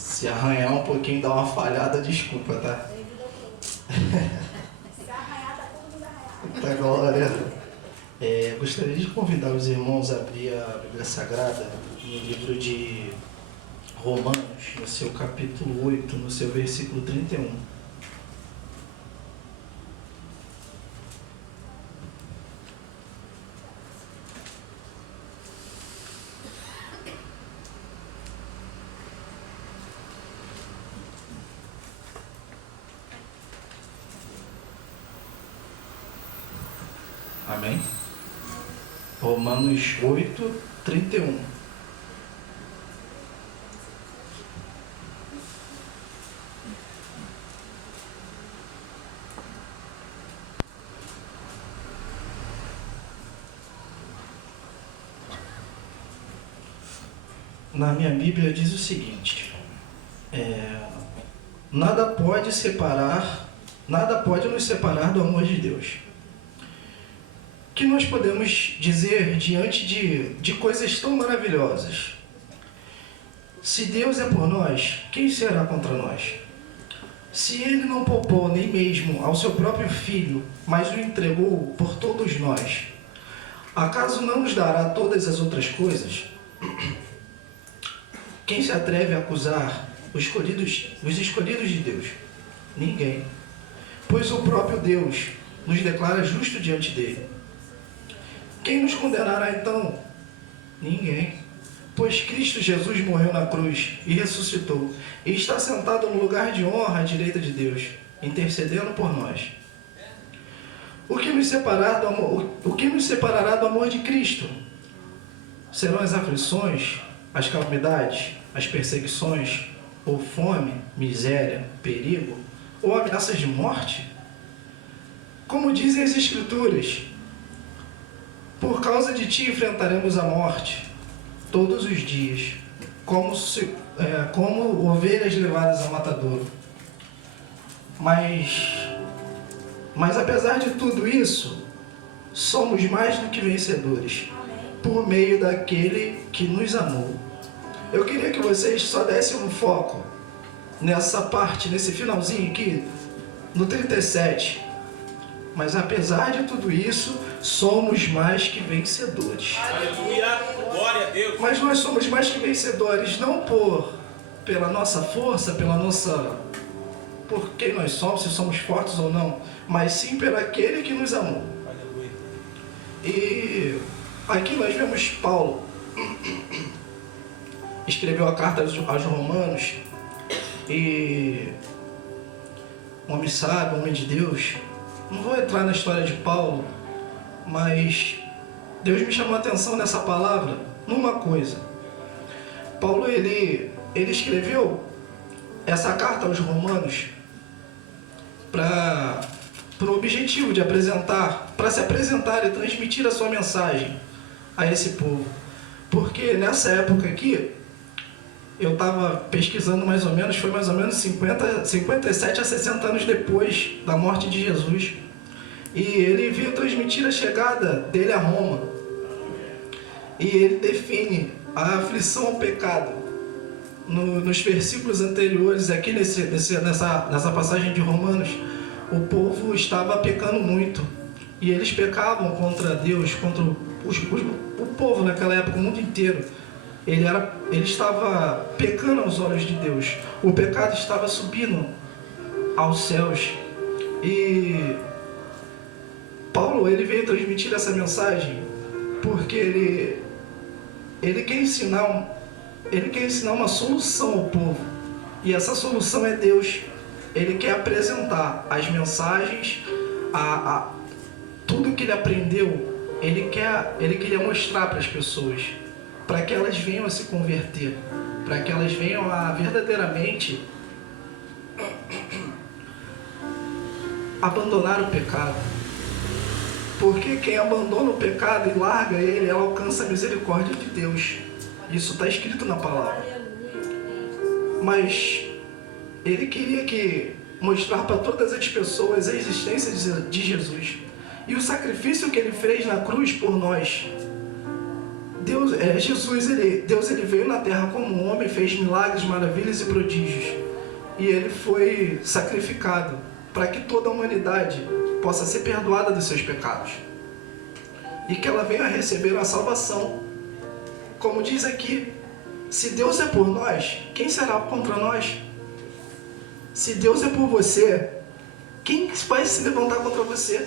Se arranhar um pouquinho, dar uma falhada, desculpa, tá? Se arranhar, tá todo mundo arranhado. Tá, glória. Gostaria de convidar os irmãos a abrir a Bíblia Sagrada no livro de Romanos, no seu capítulo 8, no seu versículo 31. Amém? Romanos 8, 31. Na minha Bíblia diz o seguinte: nada pode nos separar do amor de Deus. O que nós podemos dizer diante de coisas tão maravilhosas? Se Deus é por nós, quem será contra nós? Se Ele não poupou nem mesmo ao seu próprio Filho, mas o entregou por todos nós, acaso não nos dará todas as outras coisas? Quem se atreve a acusar os escolhidos de Deus? Ninguém. Pois o próprio Deus nos declara justo diante dele. Quem nos condenará então? Ninguém. Pois Cristo Jesus morreu na cruz e ressuscitou, e está sentado no lugar de honra à direita de Deus, intercedendo por nós. O que nos separará do amor de Cristo? Serão as aflições, as calamidades, as perseguições, ou fome, miséria, perigo, ou ameaças de morte? Como dizem as Escrituras, por causa de ti enfrentaremos a morte todos os dias, como ovelhas levadas ao matadouro. Mas apesar de tudo isso, somos mais do que vencedores, por meio daquele que nos amou. Eu queria que vocês só dessem um foco nessa parte, nesse finalzinho aqui, no 37. Mas apesar de tudo isso, somos mais que vencedores. Aleluia! Glória a Deus! Mas nós somos mais que vencedores, não pela nossa força, por quem nós somos, se somos fortes ou não, mas sim pelo aquele que nos amou. Aleluia! E aqui nós vemos Paulo escreveu a carta aos Romanos, e um homem sábio, um homem de Deus. Não vou entrar na história de Paulo, mas Deus me chamou a atenção nessa palavra numa coisa. Paulo, ele escreveu essa carta aos Romanos para o objetivo de para se apresentar e transmitir a sua mensagem a esse povo. Porque nessa época aqui, eu estava pesquisando mais ou menos, foi mais ou menos 57 a 60 anos depois da morte de Jesus. E ele veio transmitir a chegada dele a Roma. E ele define a aflição ao pecado. Nos versículos anteriores, aqui nessa passagem de Romanos, o povo estava pecando muito. E eles pecavam contra Deus, contra o povo naquela época, o mundo inteiro. Ele estava pecando aos olhos de Deus. O pecado estava subindo aos céus. E Paulo, ele veio transmitir essa mensagem porque ele quer ensinar uma solução ao povo. E essa solução é Deus. Ele quer apresentar as mensagens, tudo que ele aprendeu. Ele queria mostrar para as pessoas, para que elas venham a se converter, para que elas venham a verdadeiramente abandonar o pecado. Porque quem abandona o pecado e larga ele, ela alcança a misericórdia de Deus. Isso está escrito na palavra. Mas ele queria mostrar para todas as pessoas a existência de Jesus e o sacrifício que ele fez na cruz por nós. Deus ele veio na terra como homem, fez milagres, maravilhas e prodígios. E ele foi sacrificado para que toda a humanidade possa ser perdoada dos seus pecados. E que ela venha receber a salvação. Como diz aqui, se Deus é por nós, quem será contra nós? Se Deus é por você, quem vai se levantar contra você?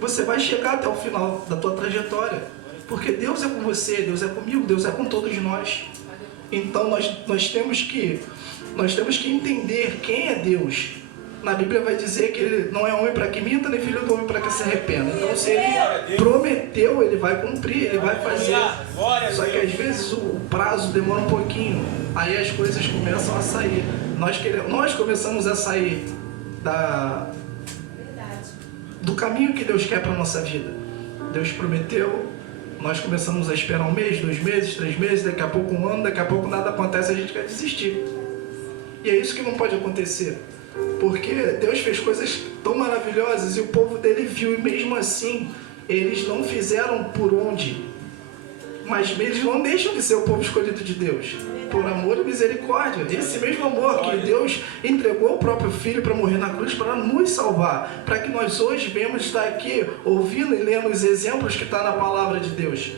Você vai chegar até o final da tua trajetória. Porque Deus é com você, Deus é comigo, Deus é com todos nós. Então nós temos que entender quem é Deus. Na Bíblia vai dizer que ele não é homem para que minta, nem filho do homem para que se arrependa. Então se ele prometeu, ele vai cumprir, ele vai fazer. Só que às vezes o prazo demora um pouquinho. Aí as coisas começam a sair. Nós começamos a sair do caminho que Deus quer para a nossa vida. Deus prometeu, nós começamos a esperar 1 mês, 2 meses, 3 meses, daqui a pouco 1 ano, daqui a pouco nada acontece, a gente quer desistir. E é isso que não pode acontecer. Porque Deus fez coisas tão maravilhosas e o povo dele viu, e mesmo assim, eles não fizeram por onde. Mas eles não deixam de ser o povo escolhido de Deus. Por amor e misericórdia. Esse mesmo amor que Deus entregou o próprio Filho para morrer na cruz, para nos salvar. Para que nós hoje venhamos estar aqui ouvindo e lendo os exemplos que estão na palavra de Deus.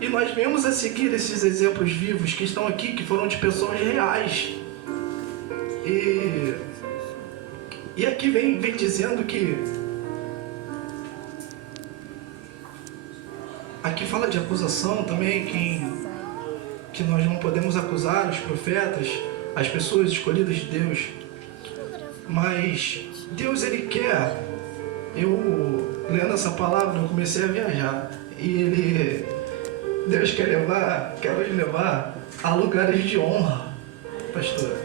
E nós venhamos a seguir esses exemplos vivos que estão aqui, que foram de pessoas reais. E aqui vem dizendo que... Aqui fala de acusação também, que nós não podemos acusar os profetas, as pessoas escolhidas de Deus. Mas Deus, ele quer... Eu, lendo essa palavra, eu comecei a viajar. E Deus quer nos levar a lugares de honra, pastor.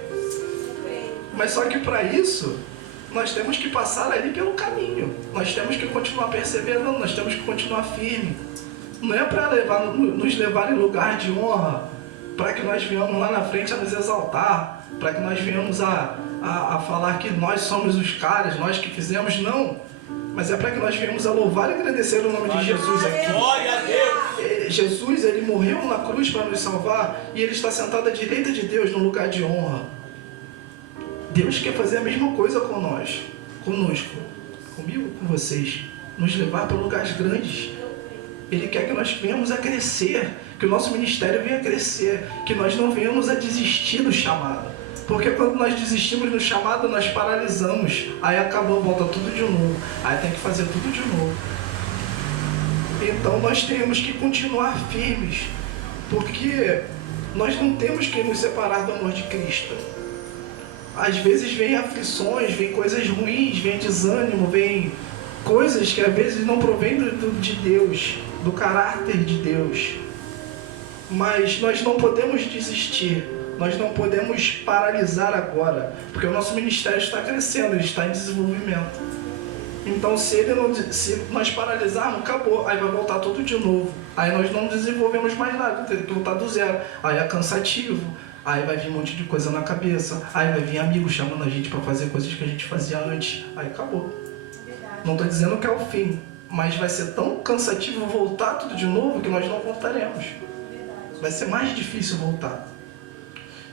Mas só que para isso, nós temos que passar ali pelo caminho. Nós temos que continuar perseverando, nós temos que continuar firme. Não é para nos levar em lugar de honra, para que nós venhamos lá na frente a nos exaltar, para que nós venhamos a falar que nós somos os caras, nós que fizemos, não. Mas é para que nós venhamos a louvar e agradecer o nome de Jesus aqui. Glória a Deus! Jesus, ele morreu na cruz para nos salvar e ele está sentado à direita de Deus no lugar de honra. Deus quer fazer a mesma coisa com nós, conosco, comigo, com vocês, nos levar para lugares grandes. Ele quer que nós venhamos a crescer, que o nosso ministério venha a crescer, que nós não venhamos a desistir do chamado. Porque quando nós desistimos do chamado, nós paralisamos. Aí acabou, volta tudo de novo. Aí tem que fazer tudo de novo. Então nós temos que continuar firmes, porque nós não temos que nos separar do amor de Cristo. Às vezes vem aflições, vem coisas ruins, vem desânimo, vem coisas que às vezes não provêm de Deus, do caráter de Deus. Mas nós não podemos desistir, nós não podemos paralisar agora, porque o nosso ministério está crescendo, ele está em desenvolvimento. Então se nós paralisarmos, acabou, aí vai voltar tudo de novo. Aí nós não desenvolvemos mais nada, tem que voltar do zero. Aí é cansativo, aí vai vir um monte de coisa na cabeça, aí vai vir amigos chamando a gente para fazer coisas que a gente fazia antes, aí acabou. Não estou dizendo que é o fim, mas vai ser tão cansativo voltar tudo de novo que nós não voltaremos. Vai ser mais difícil voltar.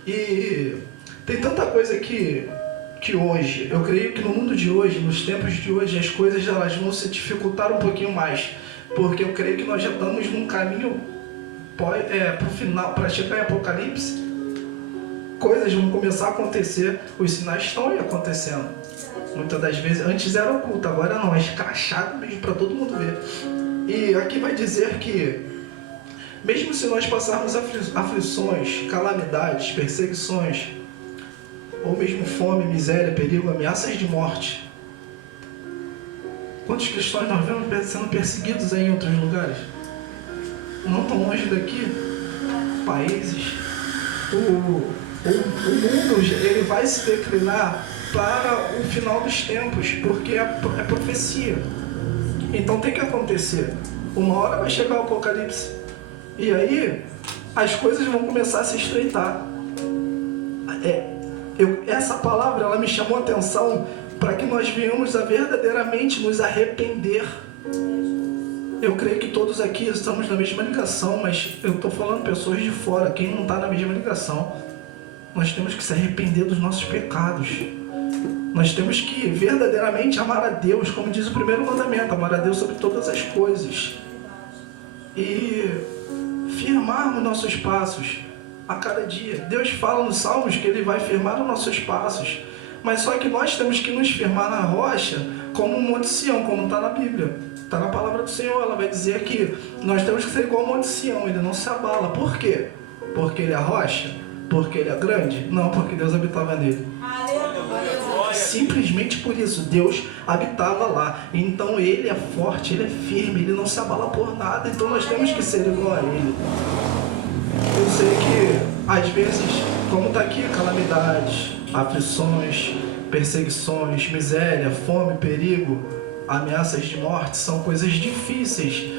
E tem tanta coisa que hoje, eu creio que no mundo de hoje, nos tempos de hoje, as coisas elas vão se dificultar um pouquinho mais. Porque eu creio que nós já estamos num caminho para o final, para chegar em Apocalipse. Coisas vão começar a acontecer, os sinais estão aí acontecendo. Muitas das vezes, antes era oculto, agora não, é escrachado mesmo para todo mundo ver. E aqui vai dizer que, mesmo se nós passarmos aflições, calamidades, perseguições, ou mesmo fome, miséria, perigo, ameaças de morte, quantos cristãos nós vemos sendo perseguidos aí em outros lugares? Não tão longe daqui, países, o mundo ele vai se declinar para o final dos tempos, porque é profecia. Então tem que acontecer. Uma hora vai chegar o Apocalipse. E aí as coisas vão começar a se estreitar. Essa palavra ela me chamou a atenção para que nós venhamos a verdadeiramente nos arrepender. Eu creio que todos aqui estamos na mesma ligação, mas eu estou falando pessoas de fora, quem não está na mesma ligação. Nós temos que se arrepender dos nossos pecados. Nós temos que verdadeiramente amar a Deus, como diz o primeiro mandamento, amar a Deus sobre todas as coisas. E firmarmos nossos passos a cada dia. Deus fala nos Salmos que Ele vai firmar os nossos passos. Mas só que nós temos que nos firmar na rocha como um Monte Sião, como está na Bíblia. Está na palavra do Senhor, ela vai dizer que nós temos que ser igual ao Monte Sião, ele não se abala. Por quê? Porque ele é rocha? Porque ele é grande? Não, porque Deus habitava nele. Simplesmente por isso, Deus habitava lá. Então ele é forte, ele é firme, ele não se abala por nada. Então nós temos que ser igual a ele. Eu sei que, às vezes, como está aqui, calamidades, aflições, perseguições, miséria, fome, perigo, ameaças de morte, são coisas difíceis.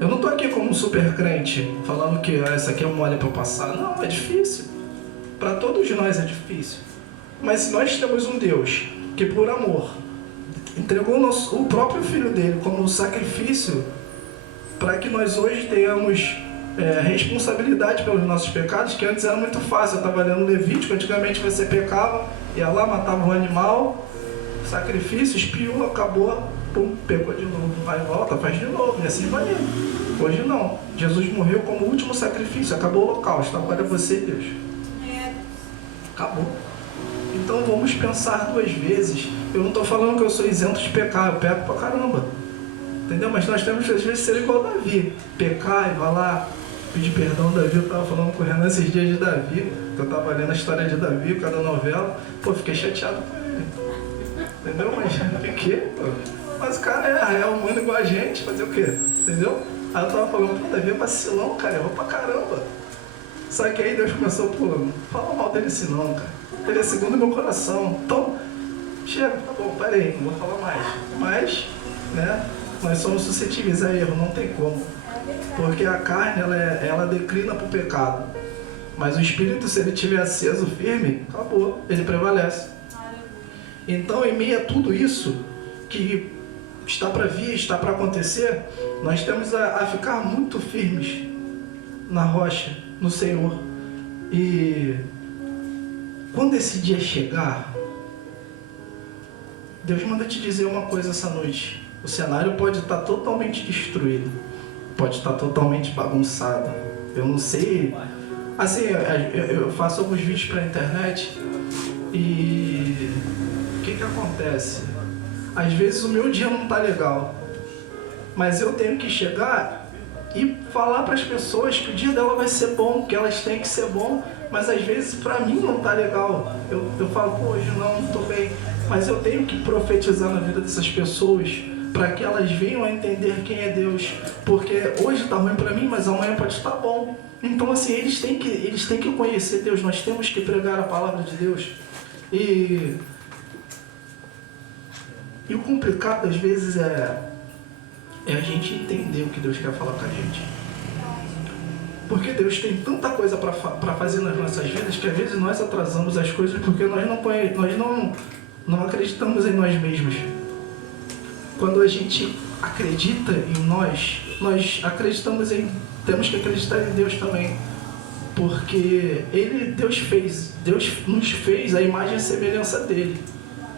Eu não estou aqui como um super crente, falando que essa aqui é um mole para passar. Não, é difícil. Para todos nós é difícil. Mas se nós temos um Deus que, por amor, entregou o próprio Filho dele como sacrifício para que nós hoje tenhamos responsabilidade pelos nossos pecados, que antes era muito fácil. Eu estava lendo Levítico, antigamente você pecava, ia lá, matava um animal, sacrifício, espiou, acabou, pum, pegou de novo, vai e volta, faz de novo, e assim vai indo. Hoje não, Jesus morreu como último sacrifício, acabou o holocausto, agora é você e Deus. Acabou. Então vamos pensar duas vezes. Eu não estou falando que eu sou isento de pecar, eu peco pra caramba, entendeu? Mas nós temos que às vezes ser igual a Davi, pecar e vai lá pedir perdão. Davi, eu estava falando com o Renan esses dias de Davi, que eu estava lendo a história de Davi, cada novela, pô, fiquei chateado com ele, entendeu? Mas fiquei, pô. Mas o cara é humano igual a gente, fazer o quê? Entendeu? Aí eu tava falando, pô, Davi é vacilão, cara, errou pra caramba. Só que aí Deus começou, pô, não fala mal dele assim não, cara. Ele é segundo meu coração. Então, chega, tá bom, parei, não vou falar mais. Mas, né, nós somos suscetíveis a erro, não tem como. Porque a carne, ela declina pro pecado. Mas o espírito, se ele estiver aceso, firme, acabou, ele prevalece. Então, em meio a tudo isso que está para vir, está para acontecer, nós temos a ficar muito firmes na rocha, no Senhor. E quando esse dia chegar, Deus manda te dizer uma coisa essa noite. O cenário pode estar totalmente destruído, pode estar totalmente bagunçado. Eu não sei. Assim, eu faço alguns vídeos para a internet e o que acontece? Às vezes o meu dia não está legal, mas eu tenho que chegar e falar para as pessoas que o dia dela vai ser bom, que elas têm que ser bom, mas às vezes para mim não está legal. Eu falo, pô, hoje não estou bem, mas eu tenho que profetizar na vida dessas pessoas para que elas venham a entender quem é Deus, porque hoje está ruim para mim, mas amanhã pode estar bom. Então assim, eles têm que conhecer Deus, nós temos que pregar a palavra de Deus. E o complicado às vezes é a gente entender o que Deus quer falar com a gente. Porque Deus tem tanta coisa para fazer nas nossas vidas que às vezes nós atrasamos as coisas porque nós não acreditamos em nós mesmos. Quando a gente acredita em nós acreditamos temos que acreditar em Deus também. Porque Deus nos fez a imagem e a semelhança dele.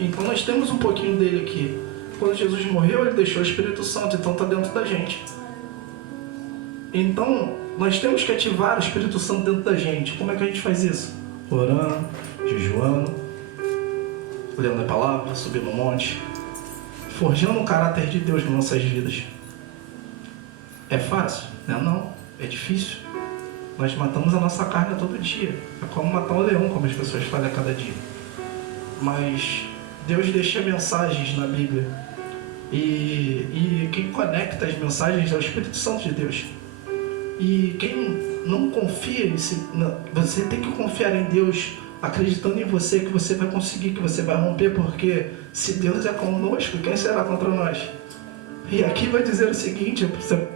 Então nós temos um pouquinho dele aqui. Quando Jesus morreu, ele deixou o Espírito Santo, então está dentro da gente. Então, nós temos que ativar o Espírito Santo dentro da gente. Como é que a gente faz isso? Orando, jejuando, lendo a palavra, subindo no monte, forjando o caráter de Deus nas nossas vidas. É fácil? Não, é difícil. Nós matamos a nossa carne todo dia. É como matar um leão, como as pessoas falam a cada dia. Mas Deus deixa mensagens na Bíblia. E quem conecta as mensagens é o Espírito Santo de Deus. E quem não confia, você tem que confiar em Deus, acreditando em você, que você vai conseguir, que você vai romper, porque se Deus é conosco, quem será contra nós? E aqui vai dizer o seguinte, eu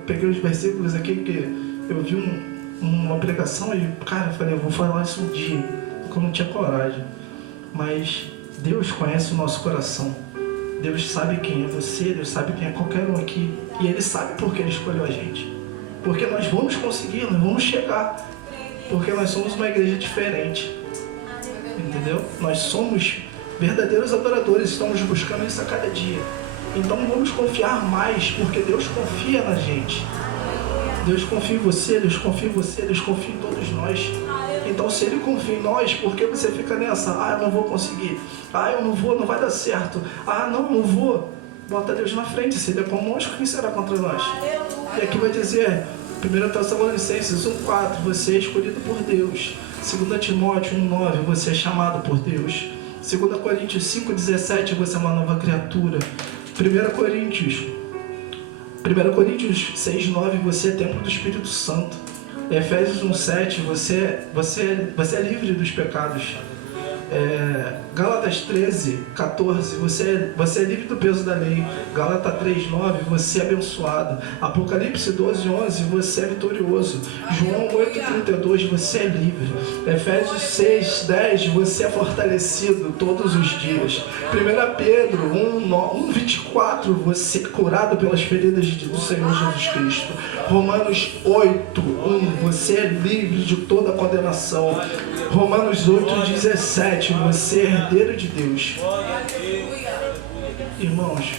peguei os versículos aqui, porque eu vi uma pregação e, cara, eu falei, eu vou falar isso um dia, porque eu não tinha coragem. Mas Deus conhece o nosso coração. Deus sabe quem é você, Deus sabe quem é qualquer um aqui. E Ele sabe por que Ele escolheu a gente. Porque nós vamos conseguir, nós vamos chegar. Porque nós somos uma igreja diferente. Entendeu? Nós somos verdadeiros adoradores, estamos buscando isso a cada dia. Então vamos confiar mais, porque Deus confia na gente. Deus confia em você, Deus confia em você, Deus confia em todos nós. Então se Ele confia em nós, por que você fica nessa? Ah, eu não vou conseguir. Ah, eu não vou, não vai dar certo. Ah, não vou. Bota Deus na frente, se Ele é conosco, quem será contra nós? E aqui vai dizer, 1 Tessalonicenses 1,4, você é escolhido por Deus. 2 Timóteo 1,9, você é chamado por Deus. 2 Coríntios 5,17, você é uma nova criatura. 1 Coríntios 6,9, você é templo do Espírito Santo. Efésios 1,7, você é livre dos pecados. Gálatas 13,14, você é livre do peso da lei. Gálatas 3,9, você é abençoado. Apocalipse 12,11, você é vitorioso. João 8,32, você é livre. Efésios 6,10, você é fortalecido todos os dias. 1 Pedro 1,24, você é curado pelas feridas do Senhor Jesus Cristo. Romanos 8,1, você é livre de toda condenação. Romanos 8,17, você é herdeiro de Deus. Irmãos,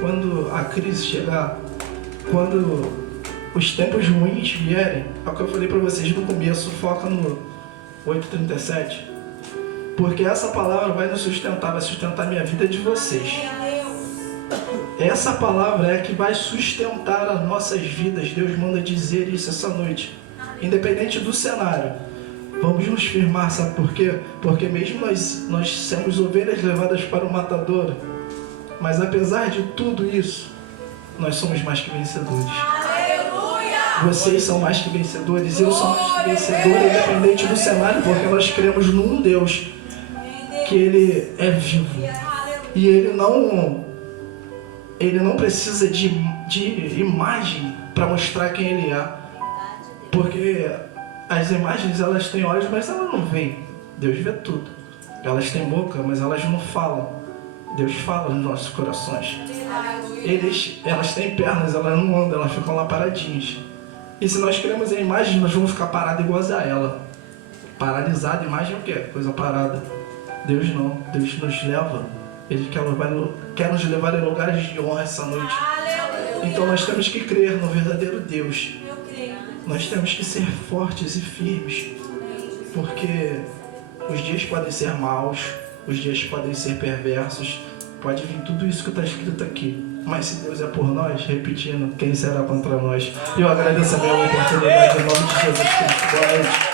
quando a crise chegar, quando os tempos ruins vierem, é o que eu falei para vocês no começo, foca no 8,37, porque essa palavra vai nos sustentar, vai sustentar a minha vida de vocês. Essa palavra é a que vai sustentar as nossas vidas. Deus manda dizer isso essa noite, independente do cenário. Vamos nos firmar, sabe por quê? Porque mesmo nós somos ovelhas levadas para o matadouro, mas apesar de tudo isso, nós somos mais que vencedores. Aleluia! Vocês são mais que vencedores, eu sou mais que vencedor, independente do cenário, porque nós cremos num Deus que Ele é vivo. E Ele não precisa de imagem para mostrar quem Ele é. Porque as imagens, elas têm olhos, mas elas não veem. Deus vê tudo. Elas têm boca, mas elas não falam. Deus fala nos nossos corações. Elas têm pernas, elas não andam, elas ficam lá paradinhas. E se nós queremos a imagem, nós vamos ficar parados iguais a ela. Paralisado, imagem é o quê? Coisa parada. Deus não. Deus nos leva. Ele quer nos levar em lugares de honra essa noite. Então nós temos que crer no verdadeiro Deus. Nós temos que ser fortes e firmes, porque os dias podem ser maus, os dias podem ser perversos, pode vir tudo isso que está escrito aqui. Mas se Deus é por nós, repetindo, quem será contra nós? Eu agradeço a minha oportunidade em nome de Jesus Cristo. Boa noite.